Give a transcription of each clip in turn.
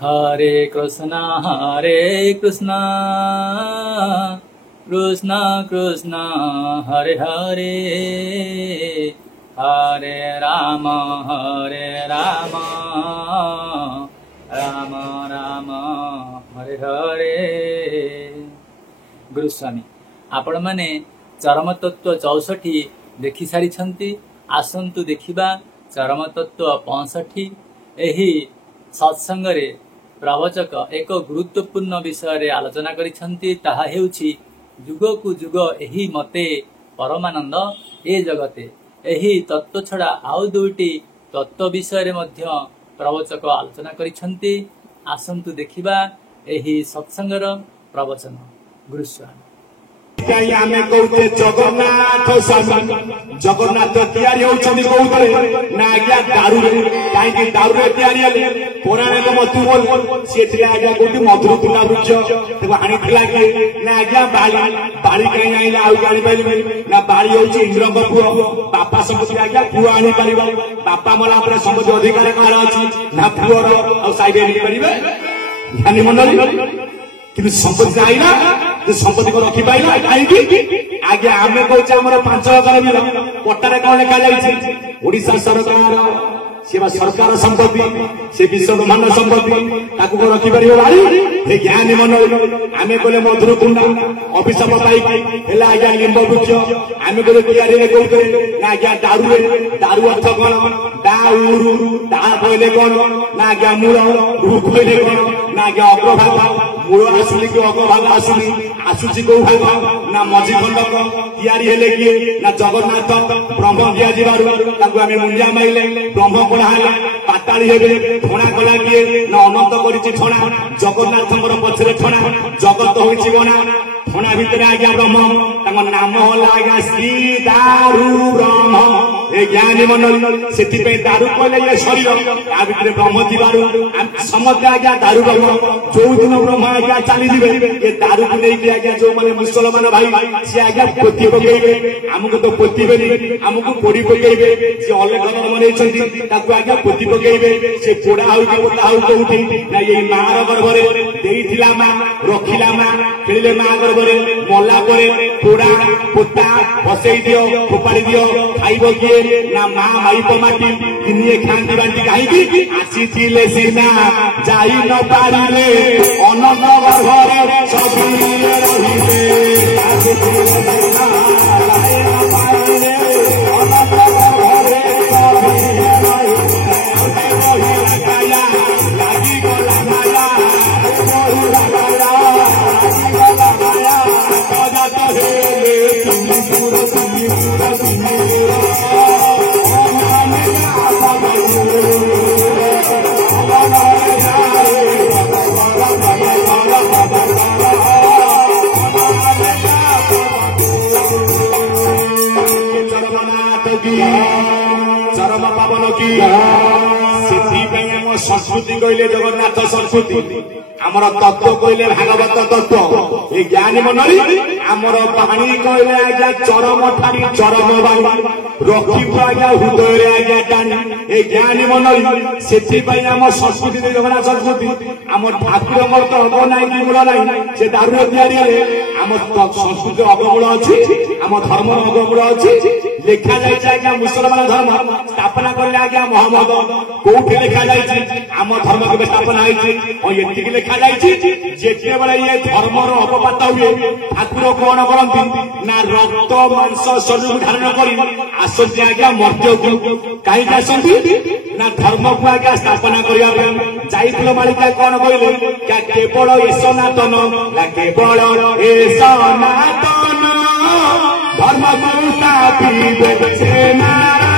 हरे कृष्ण कृष्ण कृष्ण हरे हरे, हरे राम राम राम हरे हरे। गुरुस्वामी आपण माने चरम तत्व 64 देखि सारी, आसंतु देखिबा चरम तत्व 65। एही सत्संग रे प्रवचक एक गुरुत्वपूर्ण विषय रे आलोचना करिसंती, ताहा हेउछि जुग को जुग एही मते परमानंद ए जगते। एही तत्व छड़ा आउ दुईटी तत्व विषय रे मध्य प्रवचक आलोचना करिसंती। आसंतु देखिबा एही सत्संगर प्रवचन। गुरुस्वामी आमे कहते जगन्नाथ स्वामी, जगन्नाथ तैयारी होउछन्ती कहूतरे ना आज्ञा दारू रे, काहे दारू रे तैयारी हेले पौराणिक मधु बोल सेथिरे आज्ञा कोठी मधुर तुला वृक्ष तेको हानि थिला कि ना आज्ञा बाली कहीं आइला आउ जानि पाइबे ना। बाली होउछि इंद्रक पुओ, बापा संपत्ति आज्ञा पुओ आनि पारिबो, बापा मला पर संपत्ति अधिकार कार अछि ना पुओर आ साइडे नि पारिबे ज्ञानी मंडली। किंतु संपत्ति आइला तो संपत्ति को रखी पाइला कहीं आगे आमे कहूँ आम 5 हजार मिल पट्टारे कौन लिखा जाए ओडिशा सरकार सेवा सरकार संपत्ति से विश्व ब्रह्मांड संपत्ति ताकू को रखी पारिबो बाड़ी ज्ञानी मन आमे कहले मधुर कुंडा अभिशाप पाई आज्ञा लिंब वृक्ष आमे कहले तैयारी कहते ना आज्ञा दारू अर्थ कौन दाउरु दा कहले कौन ना आज्ञा मूल रु कहले कौन ना आज्ञा अग्रभाग मूल आसुनी कि अग्रभाग आसुची कौ भाग ना मझी खंडक तैयारी हेले किए ना जगन्नाथ ब्रह्म दिया आम मुंडिया माइले ब्रह्म पढ़ा पाताली हेबे ठणा कला किए ना अनंत करिछि ठणा जगन्नाथ पछरे ठणा जगत होइछि गणा ठणा भितर आज्ञा ब्रह्म नाम होला आज्ञा श्री दारू ब्रह्म। ए ज्ञानी मंडल से दारू कहले ये शरीर आ भितर ब्रह्म दिबारू समस्त आज्ञा दारू ब्रह्म जो दिन ब्रह्म आज्ञा चली दिबे ये दारू को नहीं आज्ञा जो माने मुसलमान भाई से आज्ञा पोती पकेबे हमको तो पोतीबे हमको पोड़ी पकेबे से अलग अलग माने छथि ताकू आज्ञा पोती पकेबे से पोड़ा हाउ के पोता हाउ कोठी ना ये मार गर्भरे देइथिला मा रखिला मा खेले मा गर्भरे मल्ला करे पोड़ा पोता बसई दियो फोपाड़ी दियो खाइबो किए ना मा माई माटी किनिए खांती बांटी कहीं आसीथिले सीना जाई न पारिले अनंत गर्भरे सभी रहिबे आसीथिले सीना जाई न पारिले अनंत गर्भरे सभी रहिबे काया लागी गला माया बहुला माया लागी गला माया सजात हेले तुम पूरा चरम पावन की संस्कृति कहले जगन्नाथ संस्कृति आमर तत्व कहले भागवत तत्व ये ज्ञानी मंडली आमर बाणी कहले आज्ञा चरम ठाणी चरम बाणी रखिब आज्ञा हृदय आज्ञा टाणी ये ज्ञानी मंडली से आम संस्कृति जगन्नाथ संस्कृति आम ठाकुर तो हम ना कि मूल ना से दारू तैयारी आम संस्कृति अगमूल अच्छी आम धर्म अगमूल अच्छी लिखा जाए मुसलमान धर्म स्थापना कले आज्ञा मोहम्मद कोठी लिखा जाए आम धर्म के स्थापना होती लिखा जाए जेते बेले ये धर्मर अपपात हुए ठाकुर कौन करती ना रक्त मांस शरीर धारण कर आसती आज्ञा मर्त्य को कहीं आसती ना धर्म को आज्ञा स्थापना करने जाइल मालिका कौन कहले क्या केवल ए सनातन केवल ए सनातन धर्म को स्थापित से नारायण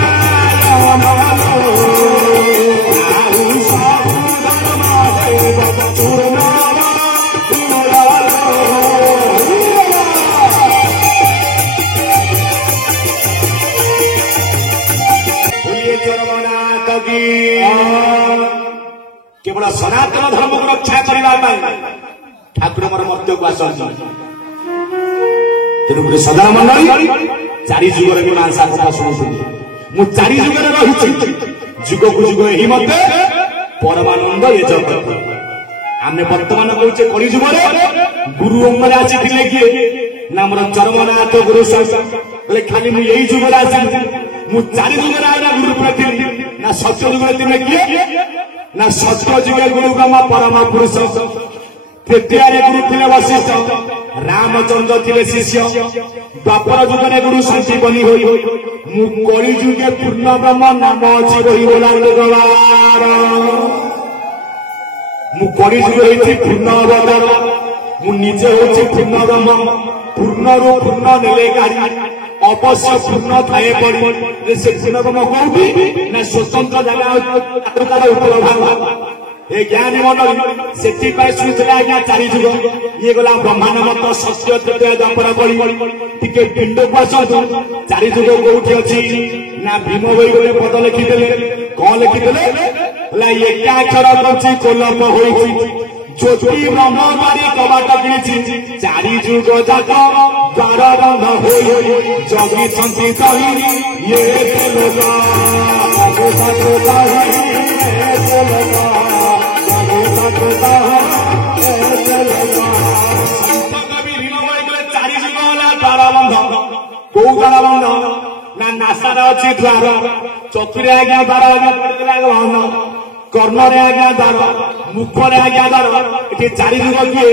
केवल सनातन धर्म को रक्षा करने ठाकुर मोर मर्त्य को आसती तेणुक सदा मंडली चारि जुगर मीमांसा कथा शुणुती मु चारि जुगर रही जुग को जुग यही मत परमानंद ये जगत आमे वर्तमान कहूचे कली जुग गुरु अंगरे आसी किए ना मोर चरमनाथ गुरु बोले खाली मु यही जुग आसी मु चारि जुग गुरु प्रति ना सत्य जुग दिन किए ना सत्य जुगे गुरु गम परम पुरुष तृतीय गुरु थे वशिष्ठ रामचंद्र थे शिष्य द्वापर जुगे गुरु संजीवनी हो मु कली जुगे पूर्ण ब्रह्म नाम अच्छी रही भगवान मु कली जुगे पूर्ण अवतार मु निजे हूँ पूर्ण ब्रह्म पूर्ण रू पूर्ण नेले गाड़ी अवश्य पूर्ण थाए पड़ी से पूर्ण ब्रह्म कौटी ना स्वतंत्र जगह उपलब्ध ए ज्ञानी मंडली से शुणुला आज्ञा चारि जुग ये गला ब्रह्मांड मत सत्य तृतीय द्वापर पड़ी टिके पिंड को आसतु चारि जुग कोठी अच्छी ना भीम भाई गोटे पद लिखिदे कौन लिखिदे एकाक्षर कौची कोलम हो ज्योति ब्रह्मवारी कबाट किणी चारि जुग जाक द्वार बंध हो जगी संति ये नासार अच्छी द्वार चतुरे आज्ञा द्वार बंध कर्णरे आज्ञा द्वार मुखरे आज्ञा द्वार ये चारि जुग किए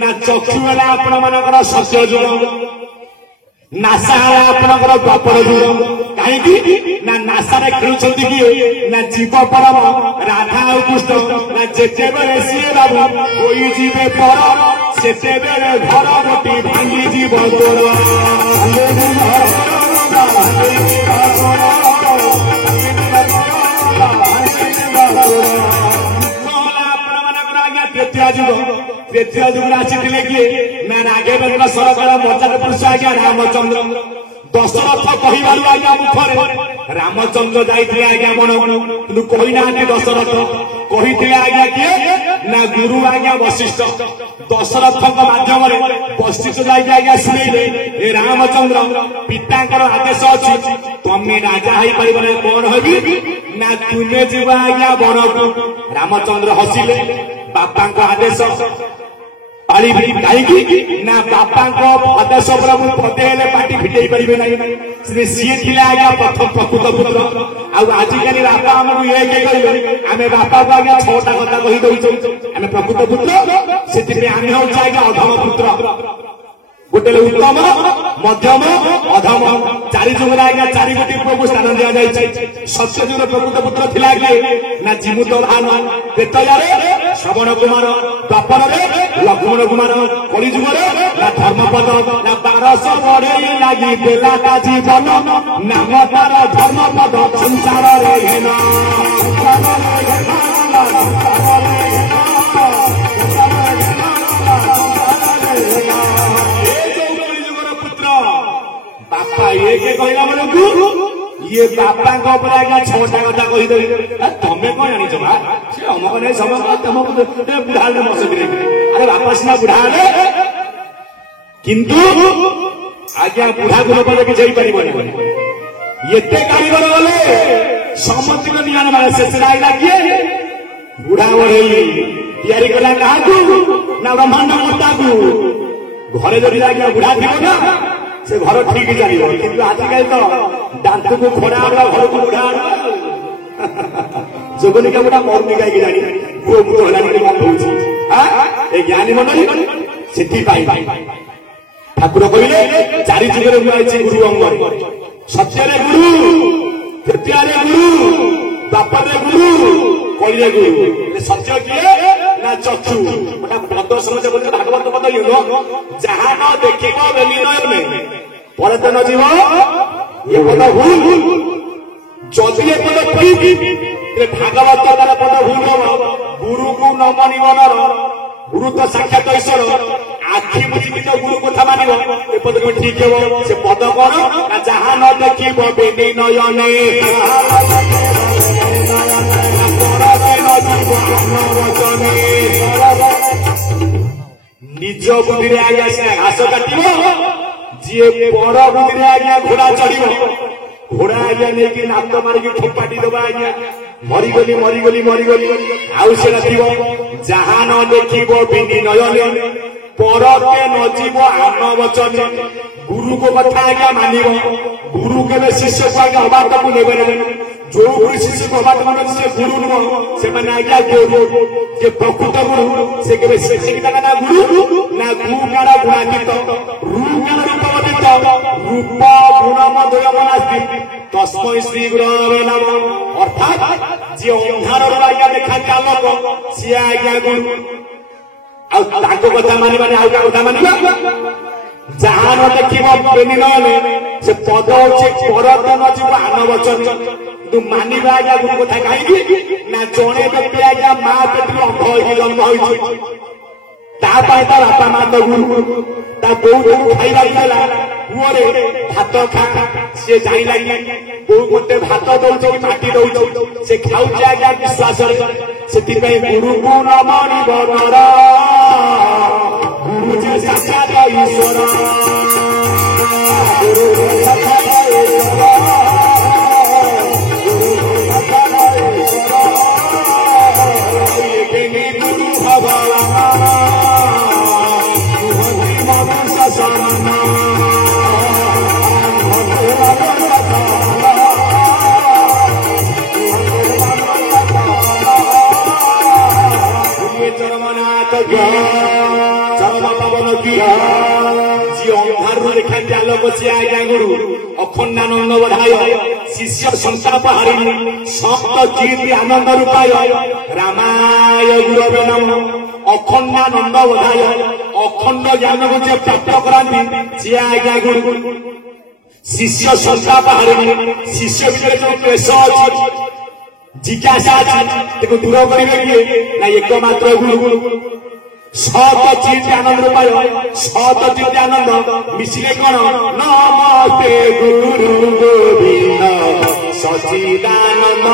ना चक्षु है आपण मानकर सत्य जुग नासा है आपणकर द्वापर जुग कहीं ना नासा खेलुंट किए ना जीव परम राधा और कृष्ण ना जेते बेले सीए बाबू कोई जीवे पर सेते बेले घर गोटी भांगी जीव तोर तृतीय जुग आसी किए ना राघवेन्द्र सरकार मजार पुरुष आज्ञा रामचंद्र दशरथ कहबारू आज्ञा मुखरे रामचंद्र जाइए आज्ञा बन कि कही ना दशरथ कही आज्ञा किए ना गुरु आज्ञा वशिष्ठ दशरथ माध्यम वशिष्ठ जाइए आज्ञा शुणे रामचंद्र पिता आदेश अच्छी तमें राजा हो पार कौन हबी ना तुम्हें जीव आज्ञा बन को रामचंद्र हसिले बापा आदेश कहीं ना बापा आदेश पदे पार्टी फिटे पारे ना सी थे आज्ञा प्रथम प्रकृत पुत्र आजिकल बापा आमको ये कहे आम बापा को आज्ञा 6टा कथा कहीदे आम प्रकृत पुत्र से आम हूँ आज्ञा अधम पुत्र गोटे उत्तम मध्यम अधम चारि जुग आज्ञा चारि गोटी पुओ को स्थान दि जाए सत्य जुग प्रकृत पुत्र थिला किए ना जीमुत भान त्रेतयारे श्रवण कुमार द्वापर लक्ष्मण कुमार कली जुग ना धर्मपद ना 1200 बढ़े लगी बेला का जीवन नाम तार धर्मपद संसार बापा ये कहला बेलू ये बापा आज्ञा 6टा कथा कहीदे तमें कौन जानी सी अमक नहीं समझ तुमको बुढ़ा बसती अरे बापा सीना बुढ़ा किंतु आज्ञा बुढ़ा को लोक देखी जापर ये कारीगर गले समस्त नियन मारे शेष आईला किए बुढ़ा बढ़े या क्या ना ब्रह्मांड माता को घरे जब आज्ञा बुढ़ा थी ना से घर ठीक चलो कि आजिकल तो दांत को खोड़ा घर को बुढ़ा जोगनिका बुढ़ा मरुनी गाई जानी पुओ पुओ है ज्ञानी मंडली से ठाकुर कहले चारि जुगे गुरु अंग सत्य गुरु तृतीय गुरु द्वापर गुरु कलिये गुरु सत्य किए ना चक्षु प्रदर्शन से भागवत पद जहाँ न देखे बेली पर तो न जीव ये पद भूल जदि पद ठीक भागवत तार पद भूल हम गुरु को न मानवर गुरु तो साक्षात ईश्वर आखि मुझी तो गुरु कथा मान ए पद को ठीक है से पद कौन जहाँ न देखी बेनी नयने निज बुद्धि आज्ञा से घास काट जी पर बुद्धि आज्ञा घोड़ा चढ़ घोड़ा आज्ञा नहीं नाक मारिक ठोपाटी दबा आज्ञा मरीगली आउ से जहाँ न देखिब बिनी नयने परके न जीव आन वचन गुरु को कथा आज्ञा मानिब गुरु के शिष्य को आज्ञा हबार को नेबे जो गुरु शिष्य को हबार को से गुरु नुह से माने आज्ञा जे प्रकृत गुरु से के शिष्य की ना गुरु ना गु कारा गुणातीत रू कारा रूपवतीत रूप गुण मधुर मनास्ति तस्मै श्री गुरवे नमः अर्थात जे अंधार आज्ञा देखा चालक से आज्ञा गुरु कथा मानी कथा मानिबा जहाँ न देखिब बेनी नयने से पद अच्छे परत न जीव आन वचन तू मानिबा आज्ञा गुरु कथा कहीं ना जड़े व्यक्ति आज्ञा माँ पेट अंध होगी जन्म हो बापा माँ तो गुरु ता बोऊ खाइबा देला पुअरे भात खा से जाइला बोऊ गोटे भात दउछ माटी दउछ से खाउछ आज्ञा विश्वास से गुरु को न मानिब नर गुरु जे साक्षात ईश्वर गुरु साक्षात ईश्वर गुरु साक्षात ईश्वर एके गुरु भगवान गुहति मनुष्य समान अखंडानंद बधाय शिष्य संताप हारिणी सप्त चित आनंद रूपाय रामाय गुरवे नमः अखंडानंद बधाय अखंड ज्ञान को जे प्राप्त कराती से आज्ञा गुरु शिष्य संताप हारिणी शिष्य भितर जो क्लेश अच्छी जिज्ञासा अच्छी दूर करेंगे किए ना एकमात्र गुरु सत चित आनंद रूपाय सत चित आनंद मिशिले कौन नमस्ते गुरु गोविंद सचिदानंद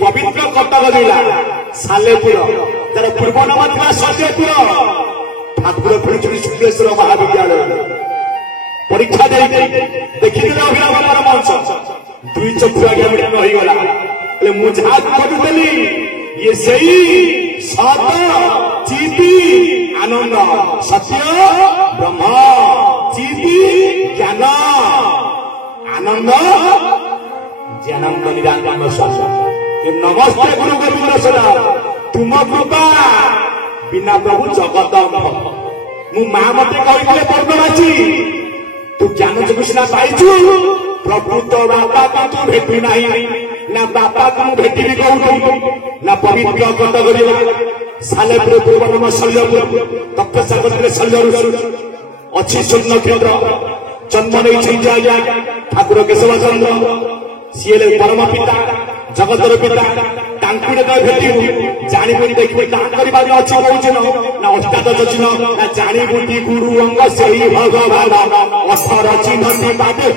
पवित्र कटक जिला सालेपुर तार पूर्व नाम था सत्यपुर ठाकुर पढ़ुଛନ୍ତି शुक्लेश्वर महाविद्यालय परीक्षा देखिए अभिराम परमहंस दुई चक्षु आगे मिलन होगला मुझा पढ़ुली ये सही सत चिति आनंद सत्य ब्रह्म चिति ज्ञान आनंद ज्ञानंद निरानंद स्वास्थ्य नमस्ते गुरु गोविंद सदा तुम कृपा बिना प्रभु जगत मु माँ मते कहते पर्ववाची तू ज्ञान जो सिना पाइछु प्रभुत बापा को तू भेटू नहीं ना बापा को मु भेटी कहू ना पवित्र कटक सालेपुर पूर्व नम शल्यपुर तप्तसागर शल्य अच्छी स्वर्ण क्षेत्र जन्म नहीं ठाकुर केशव चंद्र सी परम पिता जगतर पिता भेटू जाणीबू देखिए अच्छी कौन ना अष्टादश चिन्ह ना जाणीबू गुरु अंग से भगवान अठर चिन्ह बाटे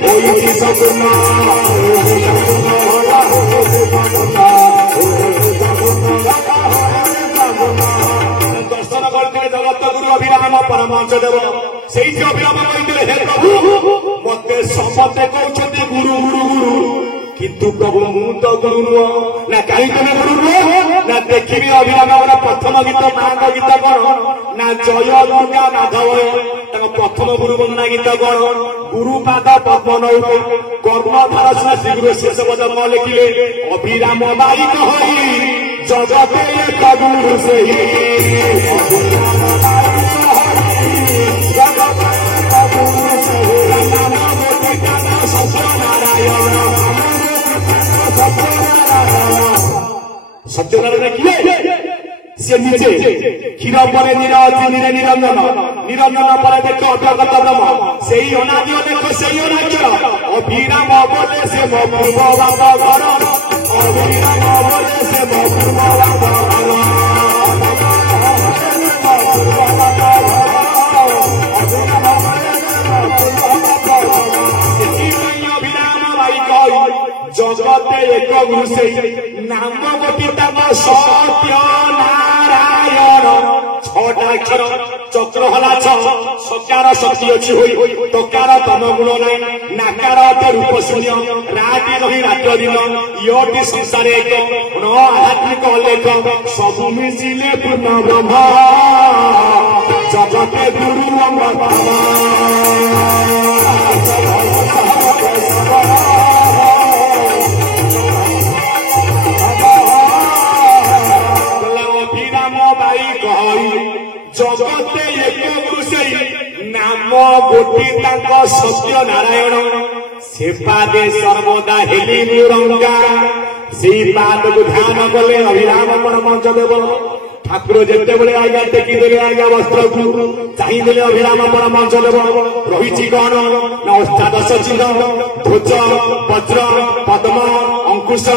दर्शन करते जगत गुरु अभिराम परमहंस देव से अभिराम कहते हे प्रभु मत समस्ते कहते गुरु गुरु गुरु किंतु प्रभु मु तो गुरु नुह ना कहीं तुम गुरु नुह ना देखी अभिराम प्रथम गीत माँ का गीत कौन ना जय दुर्गा माधव प्रथम गुरु वंदना गीत कौन गुरु पाद पद्म नौ कर्मधार श्री गुरु शेष पद लिखिले अभिराम बारिक होई जगते एक गुरु से सत्यनारायण किए से नीचे क्षीर पर निरंजन निरंजन पर देख अभ्यगत ब्रह्म से अनादि देख से अनाद्य अभिराम बोले से पूर्व बाप घर जगते एक गुरुसे नाम गोटी सत्य नारायण छटा अक्षर चक्र हला सकार शक्ति अच्छी हो तकार तम गुण नाई नाकार रूप शून्य राति रही रात्र दिन योटी संसार एक आध्यात्मिक अलेख सबु मिशिले पूर्ण ब्रह्म जगते गुरु जगते एक गुरुसे नाम गोटी सत्य नारायण से पादे सर्वदा हेली निरंगा से पाद को ध्यान कले अभिराम परम देव ठाकुर जिते बड़े आज्ञा टेकीदे आज्ञा वस्त्र को चाहिए अभिराम परम देव रही कौन ना अष्टादश चिन्ह ध्वज वज्र पद्म अंकुश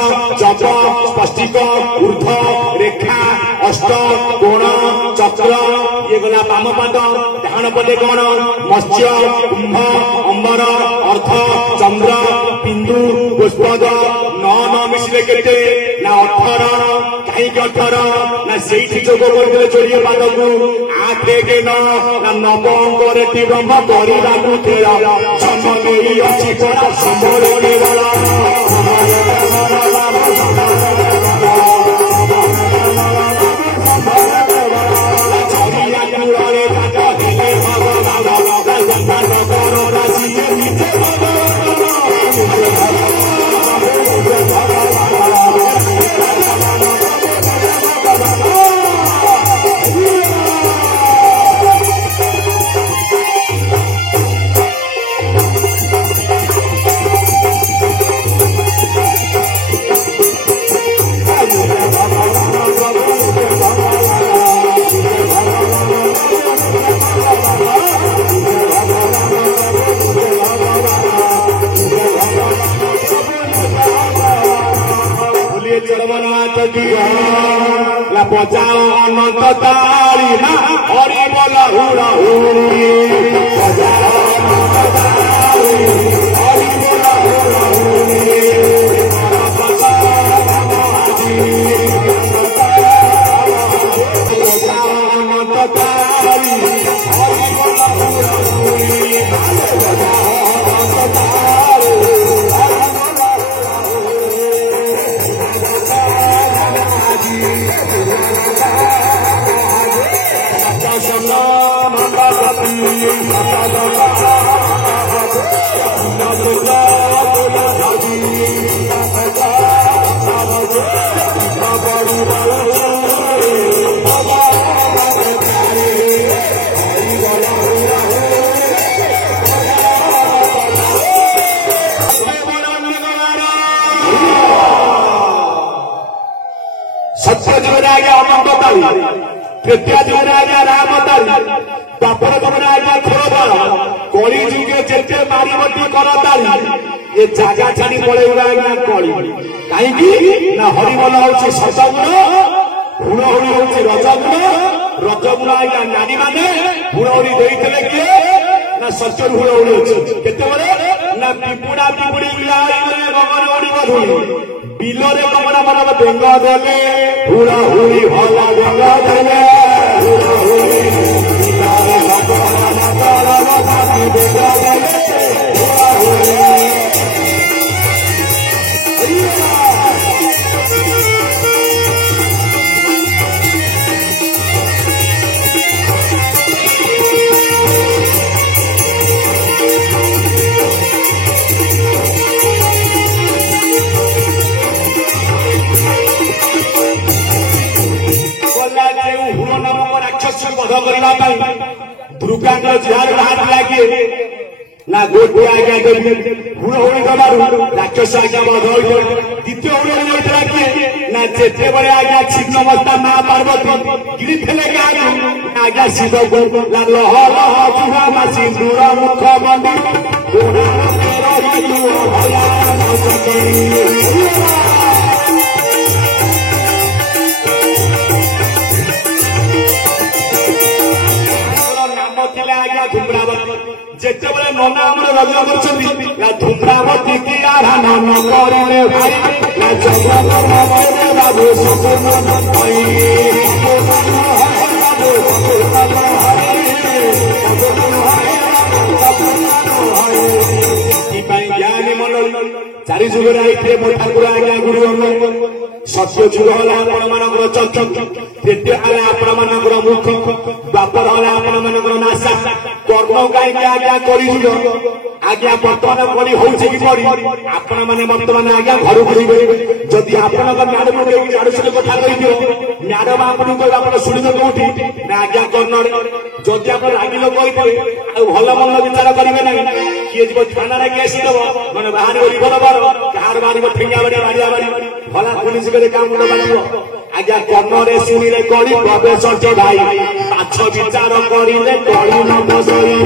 जप स्पष्टिक ऊर्ध रेखा अष्ट कोण चक्र ये गला बाम पाद डाण पदे कौन मत्स्य कुंभ अंबर अर्थ चंद्र बिंदु पुष्पद न मिशिले केते ना 18 कहीं 18 ना से जोग करते जोड़िए पाद को 8 के ना नव अंक ब्रह्म करने जन्म नहीं अच्छी करा संभल वाला बजाओ अनंत तारी हरि बोल हुरा हुरी बजाओ अनंत तारी हरि बोल हुरा हुरी बजाओ अनंत तारी हरि बोल हुरा हुरी बजाओ अनंत तारी तृतीय जुगे आज्ञा राम तारी द्वापर जुगे आज्ञा थोर कली जुगे जेते मारिबटी कर तारी ये जागा छाड़ी पड़े आज्ञा कली कहीं ना हरिबल हूँ सतगुण हुड़हुड़ी हूँ रजगुण रजगुण आज्ञा नानी मैंने हुड़हुड़ी देते किए ना सचर हुड़हुड़ी अच्छे केत ना पिपुड़ा पिपुड़ी गगन उड़ी बिलरे कमरा मन बेंग देले हुड़ा हुड़ी भला बेंग देले दुर्गा जिहार बाहर लगे ना गोटे आज्ञा देवी हुड़हुड़ी दबारू राक्षस आज्ञा बध द्वितीय हुड़हुड़ी किए ना जेते बड़े आज्ञा छिन्नमस्ता माँ पार्वती गिरी आज्ञा शिव को लह लह जुहा सिंदूर मुख मंदिर ନନା ଆମର ରଜ କରୁଛନ୍ତି ନା ଧୂମ୍ରାବତୀ କି ଆରାମ ନ କରିଲେ ଭାଇ ନା ଜଗତ ମନରେ ବାବୁ ସୁପୂର୍ଣ୍ଣ ଜ୍ଞାନୀ ମଣ୍ଡଳୀ ଚାରି ଯୁଗରେ ଆଇଥିଲେ ମୋ ଠାକୁର ଆଜ୍ଞା ଗୁରୁ ସତ୍ୟ ଯୁଗ ହେଲା ଆପଣ ମାନଙ୍କର ଚଞ୍ଚ ତୃତୀୟ ହେଲା ଆପଣ ମାନଙ୍କର ମୁଖ ଦ୍ୱାପର ହେଲା ଆପଣ ମାନଙ୍କର ନାଶା କର୍ମ କାହିଁକି ଆଜ୍ଞା କରିଯୁଗ ଆଜ୍ଞା ବର୍ତ୍ତମାନ କରି ହଉଛି କି କରି ଆପଣ ମାନେ ବର୍ତ୍ତମାନ ଆଜ୍ଞା ଘରକୁ ଯିବେ ଯଦି ଆପଣଙ୍କ ମ୍ୟାଡମ ଆଡୁଷରେ କଥା କହିଥିବ ମ୍ୟାଡମ ଆପଣଙ୍କୁ କହିବେ ଆପଣ ଶୁଣିବେ କୋଉଠି ନା ଆଜ୍ଞା କର୍ଣ୍ଣରେ ଯଦି ଆପଣ ରାଗି ଲୋକ କହିଥିବେ ଆଉ ଭଲ ମନ୍ଦ ବିଚାର କରିବେ ନାହିଁ କିଏ ଯିବ ଥାନାରେ କେସ୍ ଦବ ମାନେ ବାହାରିବ ରିଭଲଭର କାହାର ବାହାରିବ ଠେଙ୍ଗା ବାଡି ବାଡିଆ ବାଡି ଭଲା ପୁଲିସ ଗଲେ କାହା ମୁଣ୍ଡ ବାଜିବ ଆଜ୍ଞା କର୍ଣ୍ଣରେ ଶୁଣିଲେ କଳି ପ୍ରବେଶ ଭାଇ ମାଛ ବିଚାର କରିଲେ କଳି ନ ବସଇ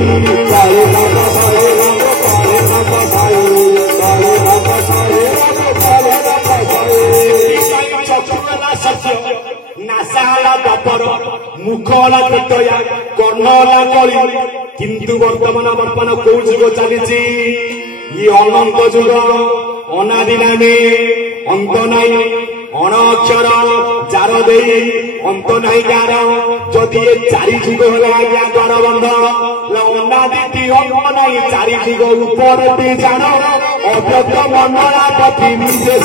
ନାଶା ହେଲା ଦପର ମୁଖ ହେଲା କେଟୟା କର୍ଣ୍ଣ ହେଲା କଳି କିନ୍ତୁ ବର୍ତ୍ତମାନ କୋଉ ଯୁଗ ଚାଲିଛି ଇଏ ଅନନ୍ତ ଯୁଗ ଅନାଦି ନାହିଁ ଅନ୍ତ ନାହିଁ ଅଣ ଅକ୍ଷର ଯାର ଦେଇ ଅନ୍ତ ନାହିଁ ଗାର ଯଦି ଏ ଚାରି ଯୁଗ ହେଲା ଆଜ୍ଞା ଦ୍ୱାର ବନ୍ଧ ଅନାଦି ଅନ୍ତ ନାହିଁ ଚାରି ଯୁଗ ଉପରେ ଜାଣ ଅବ୍ୟକ୍ତ ମଣ୍ଡଳା ପତି ନିଜେ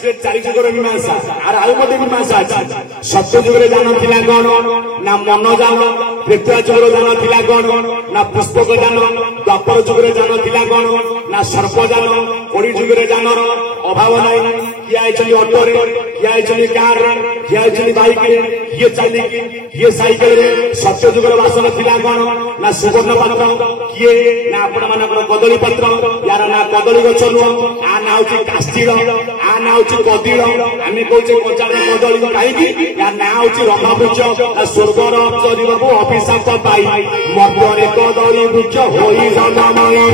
ସେ ଚାରି ଯୁଗର ମୀମାଂସା আর ଆଉ ଗୋଟେ ମୀମାଂସା ଅଛି ସତ୍ୟ ଯୁଗରେ ଜାନ ଥିଲା କଣ ନା ମନ ଜାନ ତ୍ରେତୟା ଯୁଗର ଜାନ ଥିଲା କଣ ନା ପୁଷ୍ପକ ଜାନ ଦ୍ୱାପର ଯୁଗରେ ଜାନ ଥିଲା କଣ ନା ସର୍ପ ଜାନ କଳି ଯୁଗରେ ଜାନର ଅଭାବ ନାହିଁ କିଏ ଆଇଛନ୍ତି ଅଟୋରେ କିଏ ଆଇଛନ୍ତି କାରରେ କିଏ ଆଇଛନ୍ତି ବାଇକରେ କିଏ ଚାଲିକି କିଏ ସାଇକେଲରେ ସତ୍ୟ ଯୁଗର ବାସନ ଥିଲା କଣ ନା ସୁବର୍ଣ୍ଣ ପାତ୍ର କିଏ ନା ଆପଣ ମାନଙ୍କର କଦଳୀ ପତ୍ର ୟାର ନା କଦଳୀ ଗଛ ନୁହଁ ଆ ନା ହଉଛି କାଷ୍ଟିଳ ଆ ନା ହଉଛି କଦିଳ ଆମେ କହୁଛେ କଞ୍ଚାର କଦଳୀ କାହିଁକି ୟାର ନା ହଉଛି ରମାବୃକ୍ଷ ସ୍ୱର୍ଗର କରିବାକୁ ଅଭିଶାପ ପାଇ ମଧ୍ୟରେ କଦଳୀ ବୃକ୍ଷ ହୋଇ ଜନମୟୀ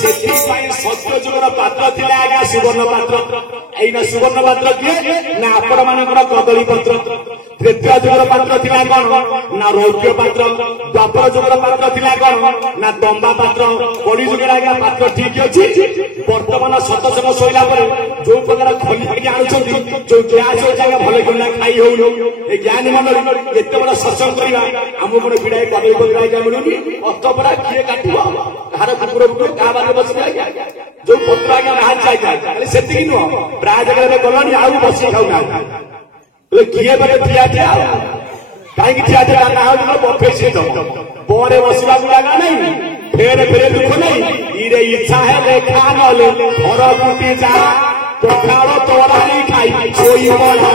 ସେଥିପାଇଁ ସତ୍ୟ ଯୁଗର ପାତ୍ର ଥିଲା ଆଜ୍ଞା ସୁବର୍ଣ୍ଣ ପାତ୍ର ଏଇନା ସୁବର୍ଣ୍ଣ ପାତ୍ର କିଏ ନା ଆପଣ ମାନଙ୍କର କଦଳୀ ପତ୍ର ତ୍ରେତୟା ଯୁଗର ପାତ୍ର ଥିଲା କଣ ନା ରୌପ୍ୟ ପାତ୍ର ଦ୍ୱାପର ଯୁଗର ପାତ୍ର ଥିଲା କଣ ନା ତମ୍ବା ପାତ୍ର କଳି ଯୁଗରେ ଆଜ୍ଞା ପାତ୍ର ଠିକ ଅଛି ବର୍ତ୍ତମାନ ସତସଙ୍ଗ ଶୋଇଲା ପରେ ଯୋଉ ପ୍ରକାର ଖଲି ଖାଇକି ଆଣୁଛନ୍ତି ଯୋଉ ଗ୍ୟାସ ହଉଛି ଆଜ୍ଞା ଭଲ କିଣା ଖାଇ ହଉନି ଏ ଜ୍ଞାନୀ ମଣ୍ଡଳୀ ଏତେ ବଡ ସତ୍ସଙ୍ଗ କରିବା ଆମକୁ ଗୋଟେ ପିଢାଏ କଦଳୀ ପତ୍ର ଆଜ୍ଞା ମିଳୁନି ଅଷ୍ଟପରା କିଏ କାଟିବ କାହାର କୁକୁର କୁକୁର କାହା ବାରେ ବସିବେ ଆଜ୍ଞା ଯୋଉ ପତ୍ର ଆଜ୍ଞା ବାହାରିଛି ଆଜ୍ଞା ସେତିକି ନୁହଁ ପ୍ରାୟ ଜାଗାରେ ଗଲଣି ଆଉ ବସି ଖାଉନାହାନ୍ତି କିଏ ମାନେ ଠିଆ ଠିଆ କାହିଁକି ଠିଆ ଠିଆ ନା ହଉଛି ବଫେ ସିଟ ପରେ ବସିବାକୁ ଜାଗା ନାହିଁ ଫେରେ ଫେରେ ଦୁଃଖ ନାହିଁ ଇରେ ଇଚ୍ଛା ହେଲେ ଖା ନହେଲେ ଘର କୁଟି ଯା ପଖାଳ ତୋରାଣି ଖାଇ ଶୋଇ ପଡା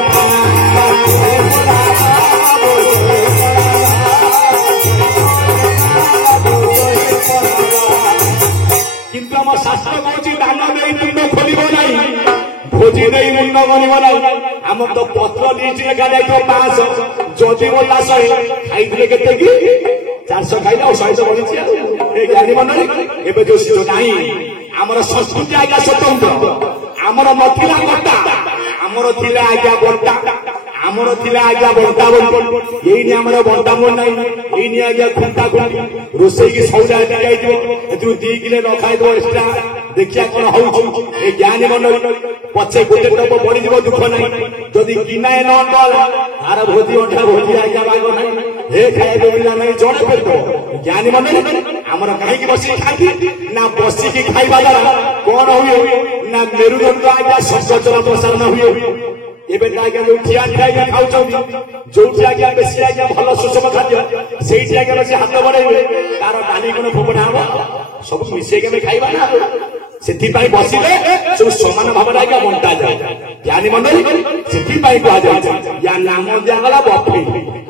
କିନ୍ତୁ ଆମ ଶାସ୍ତ୍ର କହୁଛି ଦାନ ଦେଇ ତୁଣ୍ଡ ଖୋଲିବ ନାହିଁ ଭୋଜି ଦେଇ ମୁଣ୍ଡ କରିବ ନାହିଁ ଆମର ତ ପତ୍ର ଲିଷ୍ଟ ଲେଖା ଯାଇଥିବ 500 ଯଦି ବୋଲା 100 ଖାଇଥିଲେ କେତେ କି 400 ଖାଇଲେ ଆଉ 100 ବଢିଛି ଆଉ ଏ ଜ୍ଞାନୀ ମଣ୍ଡଳୀ ଏବେ ଯୋଉ ନାହିଁ ଆମର ସଂସ୍କୃତି ଆଜ୍ଞା ସ୍ୱତନ୍ତ୍ର ଆମର ନଥିଲା କଟା ଆମର ଥିଲା ଆଜ୍ଞା ବଣ୍ଟା ଆମର ଥିଲା ଆଜ୍ଞା ବଣ୍ଟା ଏଇନି ଆମର ବଣ୍ଟା ବୋଲ ନାହିଁ ଏଇନି ଆଜ୍ଞା ଖୁଣ୍ଟା ଖୁଣ୍ଟି ରୋଷେଇକି ସଉଦା ଯାଇଥିବ ଏଥିରୁ 2 କିଲୋ ରଖାଇଥିବ ଏକ୍ସଟ୍ରା ଦେଖିବା କଣ ହଉଛି ଏ ଜ୍ଞାନୀ ମଣ୍ଡଳୀ ପଛେ ଗୋଟେ ଟପ ବଢିଯିବ ଦୁଃଖ ନାହିଁ ଯଦି କିନାଏ ନ ଗଲା ତାର ଭୋଜି ଅଠା ଭୋଜି ଆଜ୍ଞା ବାଗ ନାହିଁ ହେ ଖାଇବା ମିଳିଲା ନାହିଁ ଜଣେ ଫେରିବ ଜ୍ଞାନୀ ମଣ୍ଡଳୀ ଆମର କାହିଁକି ବସିକି ଖାଇବି ନା ବସିକି ଖାଇବା ଦ୍ୱାରା କଣ ହୁଏ ନା ମେରୁଦଣ୍ଡ ଆଜ୍ଞା ସଚଳ ପ୍ରସାରଣ ହୁଏ ଏବେ ଆଜ୍ଞା ଯୋଉ ଠିଆ ଠିଆ ଆଜ୍ଞା ଖାଉଛନ୍ତି ଯୋଉଠି ଆଜ୍ଞା ବେଶୀ ଆଜ୍ଞା ଭଲ ସୁଷମ ଖାଦ୍ୟ ସେଇଠି ଆଜ୍ଞା ବେଶୀ ହାତ ବଢେଇବେ ତାର ଡାଲି କଣ ଫୋପଡ଼ା ହବ ସବୁ ମିଶେଇକି ଆମେ ଖାଇବା ନା ସେଥିପାଇଁ ବସିଲେ ସବୁ ସମାନ ଭାବରେ ଆଜ୍ଞା ବଣ୍ଟା ଯାଏ ଜ୍ଞାନୀ ମଣ୍ଡଳୀ ସେଥିପାଇଁ କୁହାଯାଉଛି ୟା ନାମ ଦିଆଗଲା ବଫେ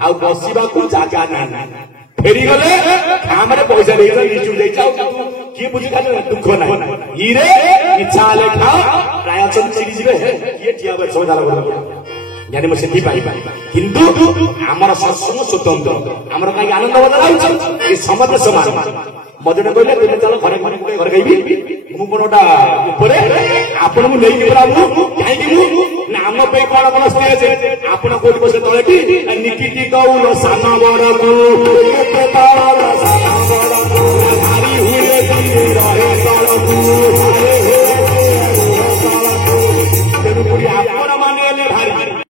ଆଉ ବସିବାକୁ ଜାଗା ନାହିଁ ଫେରିଗଲେ କାମରେ ପଇସା ଦେଇଛି ଆଉ କିଏ ବୁଝିପାରିଲେ ଦୁଃଖ ନାହିଁ ଇରେ ଇଚ୍ଛା ହେଲେ ଖାଅ ପ୍ରାୟ ଚିରି ଯିବେ କିଏ ଠିଆ ହୁଏ ସମାଧାନ ଜ୍ଞାନୀ ମୁଁ ସେଥିପାଇଁ କିନ୍ତୁ ଆମର ସତ୍ସଙ୍ଗ ସ୍ୱତନ୍ତ୍ର ଆମର କାହିଁକି ଆନନ୍ଦ ବଦଳ ହଉଛି ଏ ସମସ୍ତେ ସମାନ मजने कहले तुम चलो घरे घरे घर गाइबी मु कोनोटा ऊपर आपण मु लेके परा मु काई मु नाम पे कोन कोन स्टेज आपण कोठी बसे तळे की निकिति कौल साना बड़ को